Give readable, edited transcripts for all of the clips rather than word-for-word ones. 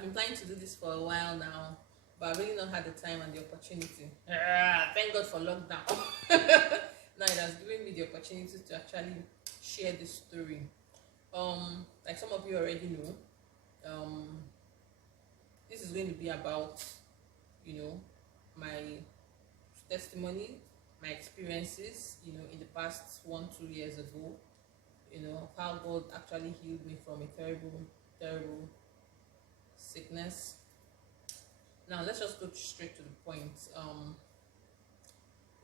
I've been planning to do this for a while now, but I've really not had the time and the opportunity. Thank God for lockdown. Now it has given me the opportunity to actually share this story. Like some of you already know, um, this is going to be about, you know, my testimony, my experiences, in the past 1, 2 years ago, how God actually healed me from a terrible, terrible sickness. Now let's just go straight to the point.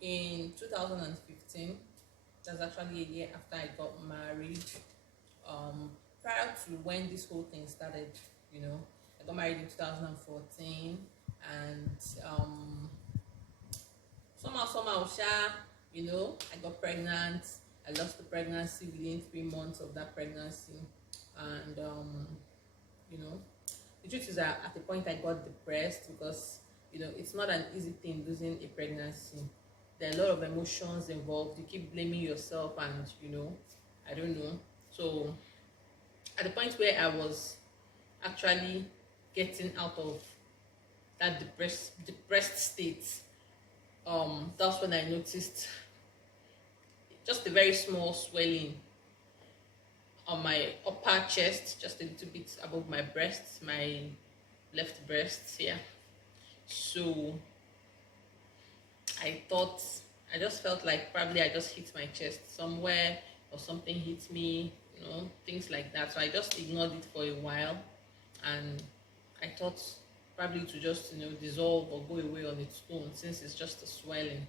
In 2015, that's actually a year after I got married. Prior to when this whole thing started, I got married in 2014, and somehow, I got pregnant. I lost the pregnancy within 3 months of that pregnancy, and you know, the truth is that at the point I got depressed because it's not an easy thing losing a pregnancy. There are a lot of emotions involved. You keep blaming yourself, and I don't know. So at the point where I was actually getting out of that depressed state, that's when I noticed just a very small swelling on my upper chest, just a little bit above my breast, my left breast here. So I just felt like probably I just hit my chest somewhere, or something hit me, things like that. So I just ignored it for a while, and I thought probably to just dissolve or go away on its own, since it's just a swelling.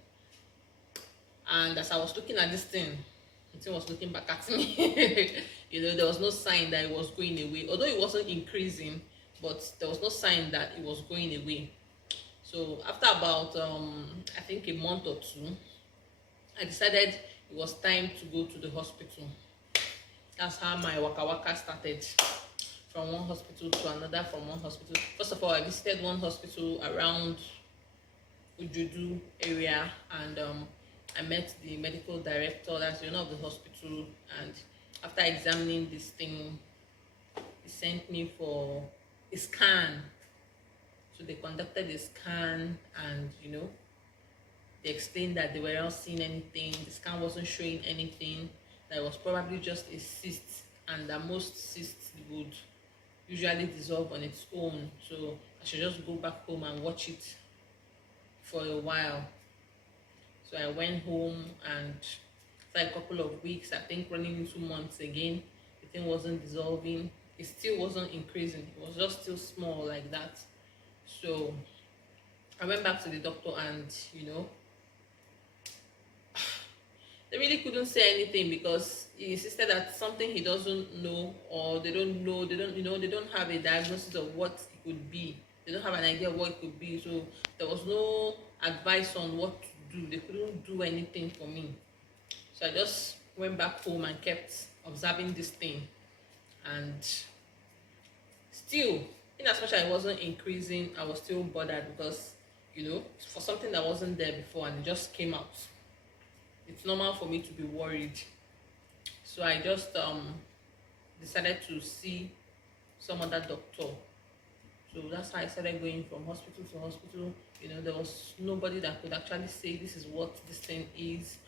And as I was looking at this thing, the thing was looking back at me. There was no sign that it was going away, although it wasn't increasing, but there was no sign that it was going away. So after about I think a month or two, I decided it was time to go to the hospital. That's how my waka waka started, from one hospital to another, from one hospital. First of all, I visited one hospital around Ujudu area, and I met the medical director, that's the owner of the hospital, and after examining this thing, he sent me for a scan. So they conducted a scan, and they explained that they were not seeing anything. The scan wasn't showing anything. That it was probably just a cyst, and that most cysts would usually dissolve on its own. So I should just go back home and watch it for a while. So I went home, and after a couple of weeks, I think running into months again, the thing wasn't dissolving. It still wasn't increasing. It was just still small like that. So I went back to the doctor, and they really couldn't say anything, because he insisted that something he doesn't know, or they don't know, they don't have a diagnosis of what it could be. They don't have an idea of what it could be. So there was no advice on what to do. They couldn't do anything for me. So I just went back home and kept observing this thing, and still, in as much as I wasn't increasing, I was still bothered, because for something that wasn't there before and it just came out, it's normal for me to be worried. So I just decided to see some other doctor. So that's how I started going from hospital to hospital. There was nobody that could actually say this is what this thing is.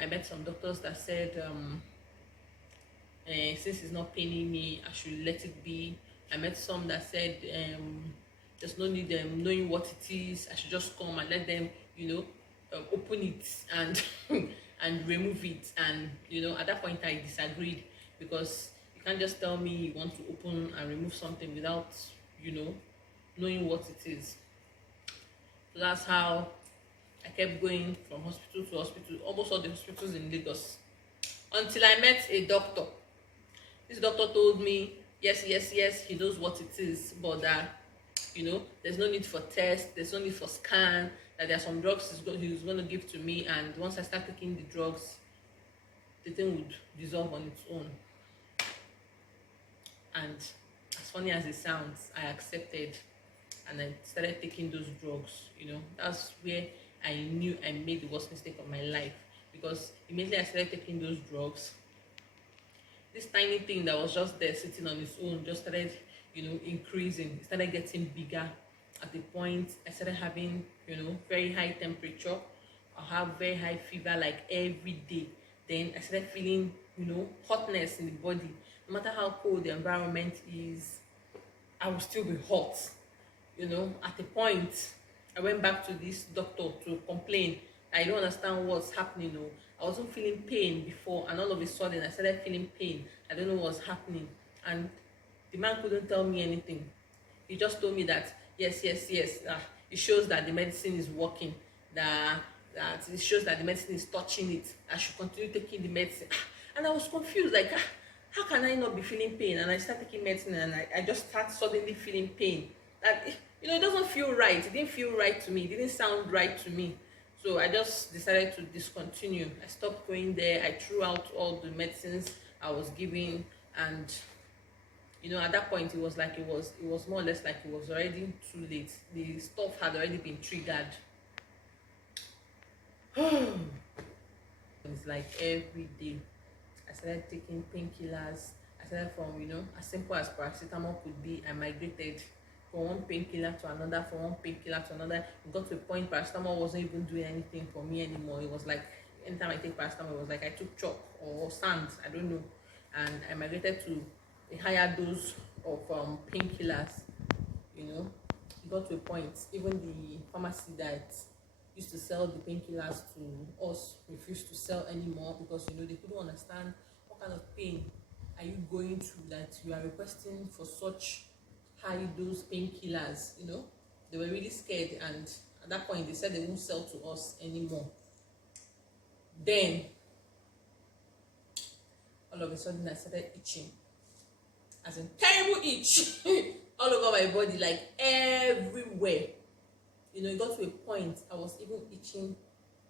I met some doctors that said since it's not paining me, I should let it be. I met some that said there's no need knowing what it is. I should just come and let them open it and and remove it. And at that point I disagreed, because you can't just tell me you want to open and remove something without knowing what it is. So that's how I kept going from hospital to hospital, almost all the hospitals in Lagos, until I met a doctor. This doctor told me yes, he knows what it is, but that there's no need for tests, there's no need for scan, that there are some drugs he's going to give to me, and once I start taking the drugs, the thing would dissolve on its own. And as funny as it sounds, I accepted, and I started taking those drugs. That's where I knew I made the worst mistake of my life, because immediately I started taking those drugs, this tiny thing that was just there sitting on its own just started increasing. It started getting bigger. At the point I started having, very high temperature. I have very high fever like every day. Then I started feeling, hotness in the body. No matter how cold the environment is, I will still be hot. At a point, I went back to this doctor to complain. I don't understand what's happening. No, I wasn't feeling pain before, and all of a sudden, I started feeling pain. I don't know what's happening, and the man couldn't tell me anything. He just told me that yes, yes, yes. It shows that the medicine is working. That it shows that the medicine is touching it. I should continue taking the medicine. And I was confused, like, how can I not be feeling pain? And I start taking medicine, and I just start suddenly feeling pain. That it doesn't feel right. It didn't feel right to me. It didn't sound right to me. So I just decided to discontinue. I stopped going there. I threw out all the medicines I was giving, and at that point it was more or less like it was already too late. The stuff had already been triggered. It's like every day I started taking painkillers. I started from, as simple as paracetamol could be. I migrated from one painkiller to another, from one painkiller to another. It got to a point paracetamol wasn't even doing anything for me anymore. It was like anytime I take paracetamol, it was like I took chalk or sand, I don't know. And I migrated to a higher dose of painkillers. It got to a point, even the pharmacy that used to sell the painkillers to us refused to sell anymore, because they couldn't understand what kind of pain are you going through that you are requesting for such high dose painkillers. They were really scared, and at that point they said they won't sell to us anymore. Then all of a sudden I started itching, as in terrible itch all over my body, like everywhere. It got to a point I was even itching,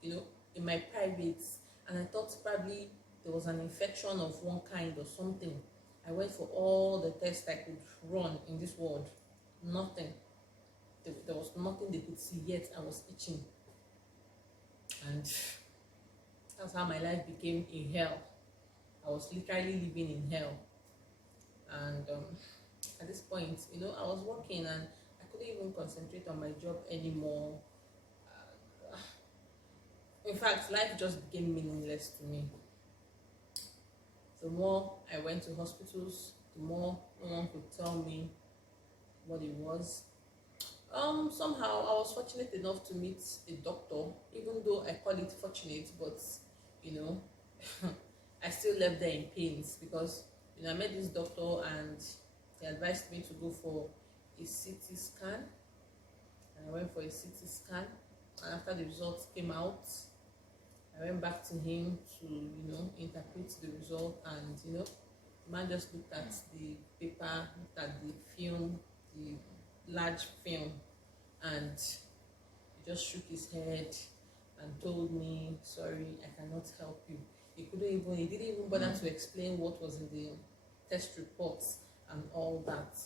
in my privates, and I thought probably there was an infection of one kind or something. I went for all the tests I could run in this world. Nothing. There was nothing they could see, yet I was itching. And that's how my life became a hell. I was literally living in hell. And at this point, I was working, and I couldn't even concentrate on my job anymore. In fact, life just became meaningless to me. The more I went to hospitals, the more no one could tell me what it was. Somehow I was fortunate enough to meet a doctor, even though I call it fortunate, but you know, I still left there in pains, because I met this doctor and he advised me to go for a CT scan. And I went for a CT scan, and after the results came out, I went back to him to interpret the result, and the man just looked at the paper, looked at the film, the large film, and he just shook his head and told me, sorry, I cannot help you. He didn't even bother to explain what was in the test reports and all that.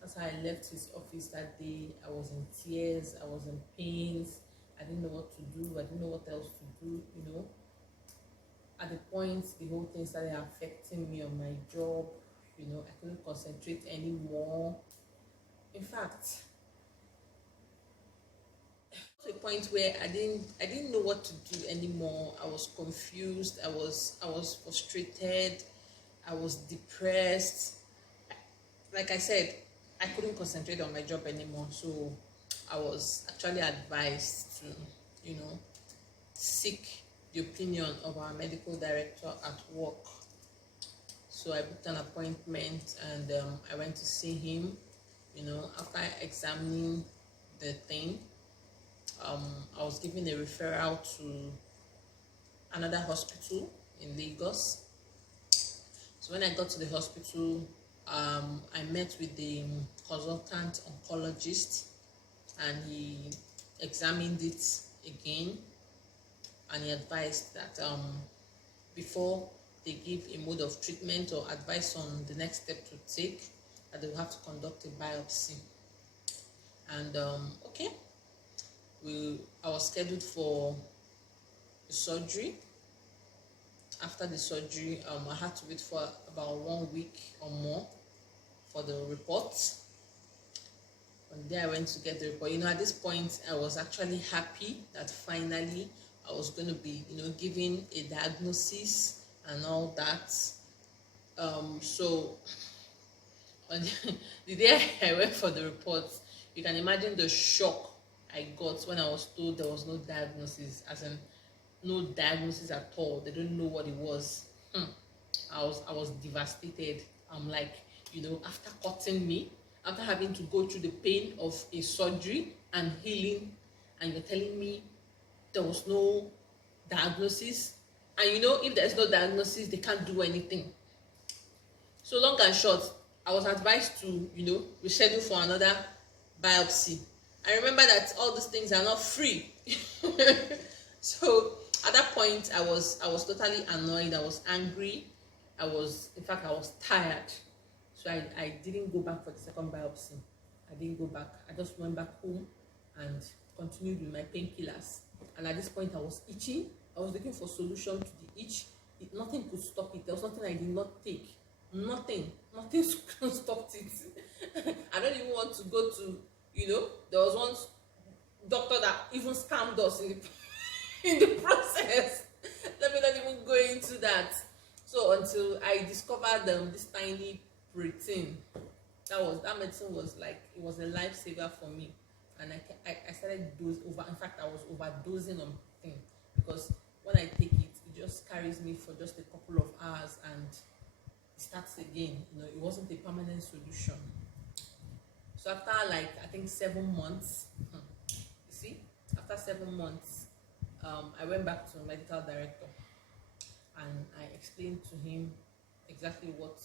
That's how I left his office that day. I was in tears, I was in pains, I didn't know what to do, I didn't know what else to do. At the point the whole thing started affecting me on my job. I couldn't concentrate anymore. In fact, to a point where I didn't know what to do anymore. I was confused, I was frustrated, I was depressed. Like I said, I couldn't concentrate on my job anymore. So I was actually advised to, seek the opinion of our medical director at work. So I booked an appointment, and I went to see him. After examining the thing, I was given a referral to another hospital in Lagos. So when I got to the hospital, I met with the consultant oncologist, and he examined it again, and he advised that before they give a mode of treatment or advice on the next step to take, that they will have to conduct a biopsy. And okay, I was scheduled for the surgery. After the surgery, I had to wait for about 1 week or more for the report. On the day I went to get the report, at this point, I was actually happy that finally I was going to be, given a diagnosis and all that. So on the day I went for the report, you can imagine the shock I got when I was told there was no diagnosis, as in no diagnosis at all. They don't know what it was. I was devastated. I'm like, after cutting me, after having to go through the pain of a surgery and healing, and you're telling me there was no diagnosis, and if there's no diagnosis, they can't do anything. So long and short, I was advised to, reschedule for another biopsy. I remember that all these things are not free. So at that point, I was totally annoyed. I was angry. In fact, I was tired. So I didn't go back for the second biopsy. I didn't go back. I just went back home and continued with my painkillers. And at this point, I was itching. I was looking for solution to the itch. Nothing could stop it. There was nothing I did not take. Nothing stopped it. I don't even want to go to, there was one doctor that even scammed us in the process. Let me not even go into that. So until I discovered this tiny protein, that medicine was like, it was a lifesaver for me. And I started over. In fact, I was overdosing on thing, because when I take it, it just carries me for just a couple of hours and it starts again. It wasn't a permanent solution. So after, like, I think 7 months, you see, after 7 months, I went back to the medical director and I explained to him exactly what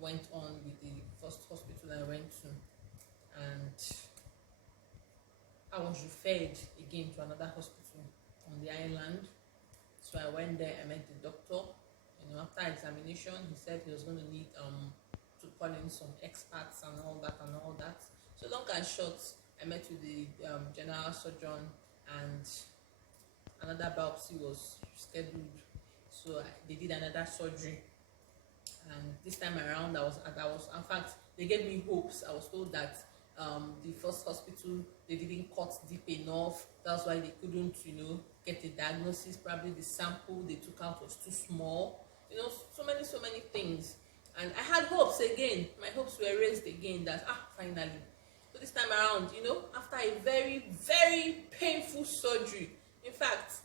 went on with the first hospital I went to, and I was referred again to another hospital on the island. So I went there, I met the doctor. After examination, he said he was going to need to call in some experts and all that. So long and short, I met with the general surgeon, and another biopsy was scheduled. So they did another surgery, and this time around, I was in fact, they gave me hopes. I was told that the first hospital, they didn't cut deep enough. That's why they couldn't, get a diagnosis. Probably the sample they took out was too small. So many things. And I had hopes again. My hopes were raised again that finally. So this time around, after a very, very painful surgery. In fact,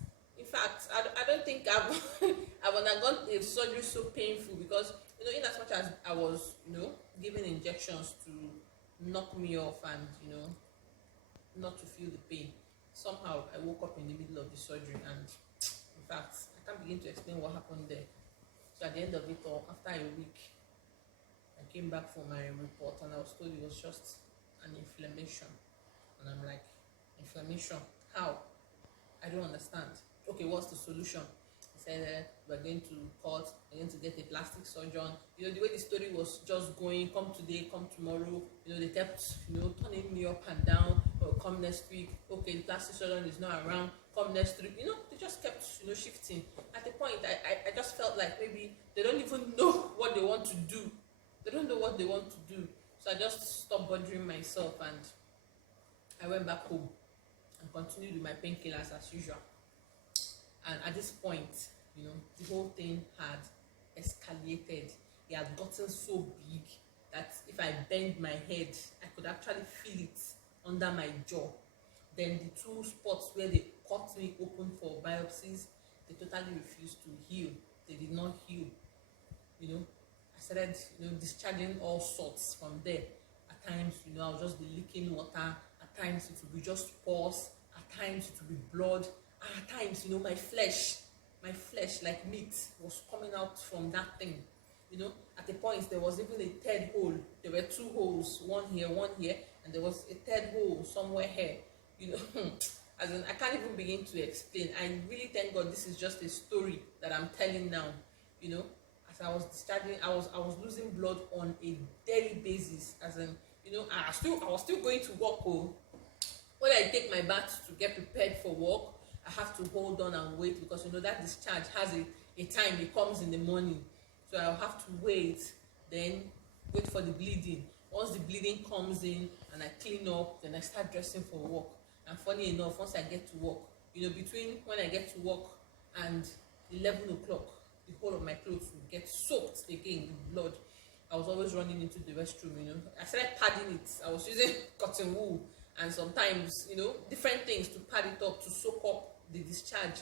I don't think I've undergone a surgery so painful, because in as much as I was given injections to knock me off and not to feel the pain, somehow I woke up in the middle of the surgery, and in fact I can't begin to explain what happened there. So at the end of it all, after a week, I came back for my report and I was told it was just an inflammation. And I'm like, inflammation? How? I don't understand. Okay, what's the solution? He said, we're going to cut, we're going to get a plastic surgeon. The way the story was just going, come today, come tomorrow. They kept, turning me up and down. Or come next week. Okay, the plastic surgeon is not around. Come next week. They just kept, shifting. At the point, I just felt like maybe they don't even know what they want to do. They don't know what they want to do. So I just stopped bothering myself and I went back home and continued with my painkillers as usual. And at this point, the whole thing had escalated. It had gotten so big that if I bend my head, I could actually feel it under my jaw. Then the 2 spots where they cut me open for biopsies, they totally refused to heal. They did not heal. I started, discharging all sorts from there. At times, I would just be leaking water. At times, it would be just pus. At times, it would be blood. At times, my flesh like meat was coming out from that thing. At the point, there was even a third hole. There were 2 holes, one here, and there was a third hole somewhere here. As in, I can't even begin to explain. I really thank God this is just a story that I'm telling now. As I was discharging, I was losing blood on a daily basis. As in, I was still going to work. When I take my bath to get prepared for work, I have to hold on and wait, because that discharge has a time. It comes in the morning, so I'll have to wait. Then wait for the bleeding. Once the bleeding comes in and I clean up, then I start dressing for work. And funny enough, once I get to work, between when I get to work and 11 o'clock, the whole of my clothes will get soaked again with blood. I was always running into the restroom. I started padding it. I was using cotton wool and sometimes, different things to pad it up to soak up the discharge.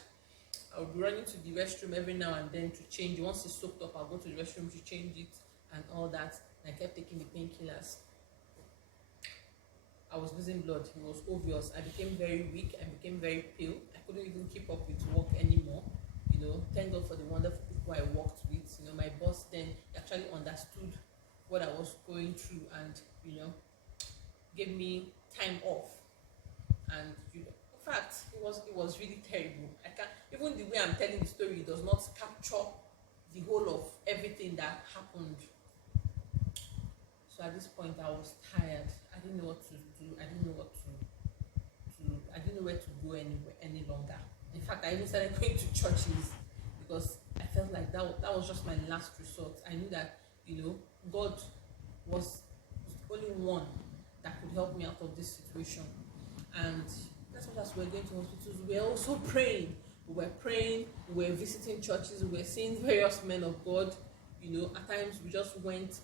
I would be running to the restroom every now and then to change. Once it's soaked up, I'll go to the restroom to change it and all that. And I kept taking the painkillers. I was losing blood. It was obvious. I became very weak. I became very pale. I couldn't even keep up with work anymore. Thank God for the wonderful people I worked with. My boss then actually understood what I was going through and, gave me time off. And, in fact, it was really terrible. I can't, even the way I'm telling the story does not capture the whole of everything that happened. So at this point, I was tired. I didn't know what to do. I didn't know I didn't know where to go any longer. In fact, I even started going to churches because I felt like that was just my last resort. I knew that, God was the only one that could help me out of this situation. And that's what, as we were going to hospitals, we were also praying. We were praying, we were visiting churches, we were seeing various men of God. At times we just went,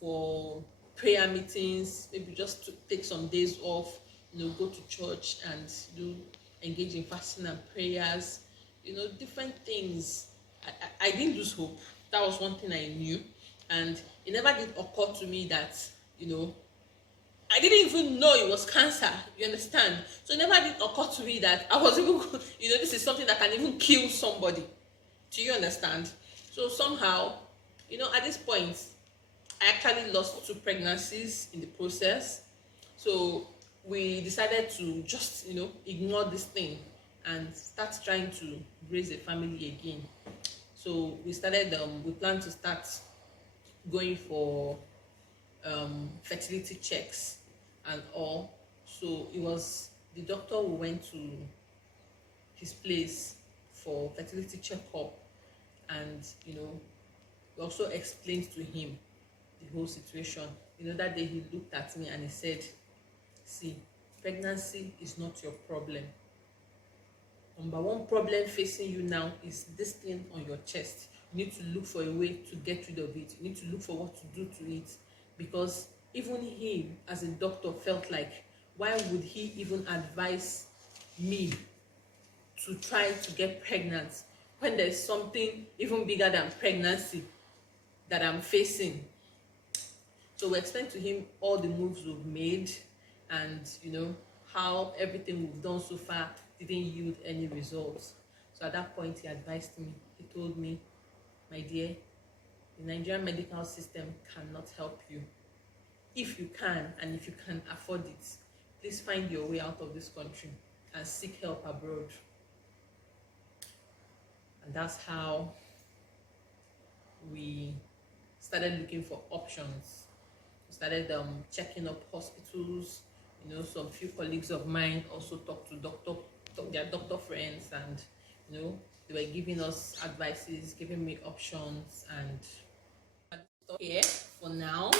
for prayer meetings, maybe just to take some days off, go to church and engage in fasting and prayers, different things. I didn't lose hope. That was one thing I knew. And it never did occur to me that, I didn't even know it was cancer, you understand? So it never did occur to me that I was even, this is something that can even kill somebody. Do you understand? So somehow, at this point, I actually lost 2 pregnancies in the process. So we decided to just, ignore this thing and start trying to raise a family again. So we planned to start going for fertility checks and all. So it was the doctor we went to his place for fertility checkup, and we also explained to him the whole situation. That day he looked at me and he said, "See, pregnancy is not your problem. Number one problem facing you now is this thing on your chest. You need to look for a way to get rid of it. You need to look for what to do to it." Because even he, as a doctor, felt like, why would he even advise me to try to get pregnant when there's something even bigger than pregnancy that I'm facing? So we explained to him all the moves we've made and, how everything we've done so far didn't yield any results. So at that point, he advised me. He told me, "My dear, the Nigerian medical system cannot help you. If you can, and if you can afford it, please find your way out of this country and seek help abroad." And that's how we started looking for options. We started checking up hospitals. Some few colleagues of mine also talked to their doctor friends, and they were giving us advices, giving me options. And stop here for now.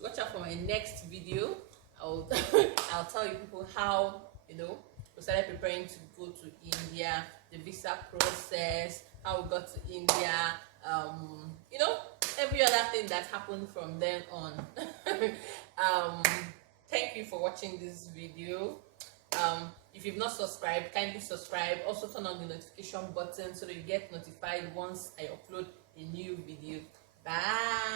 Watch out for my next video. I'll tell you people how we started preparing to go to India, the visa process, how we got to India, every other thing that happened from then on. Thank you for watching this video. If you've not subscribed, kindly subscribe. Also turn on the notification button so that you get notified once I upload a new video. Bye.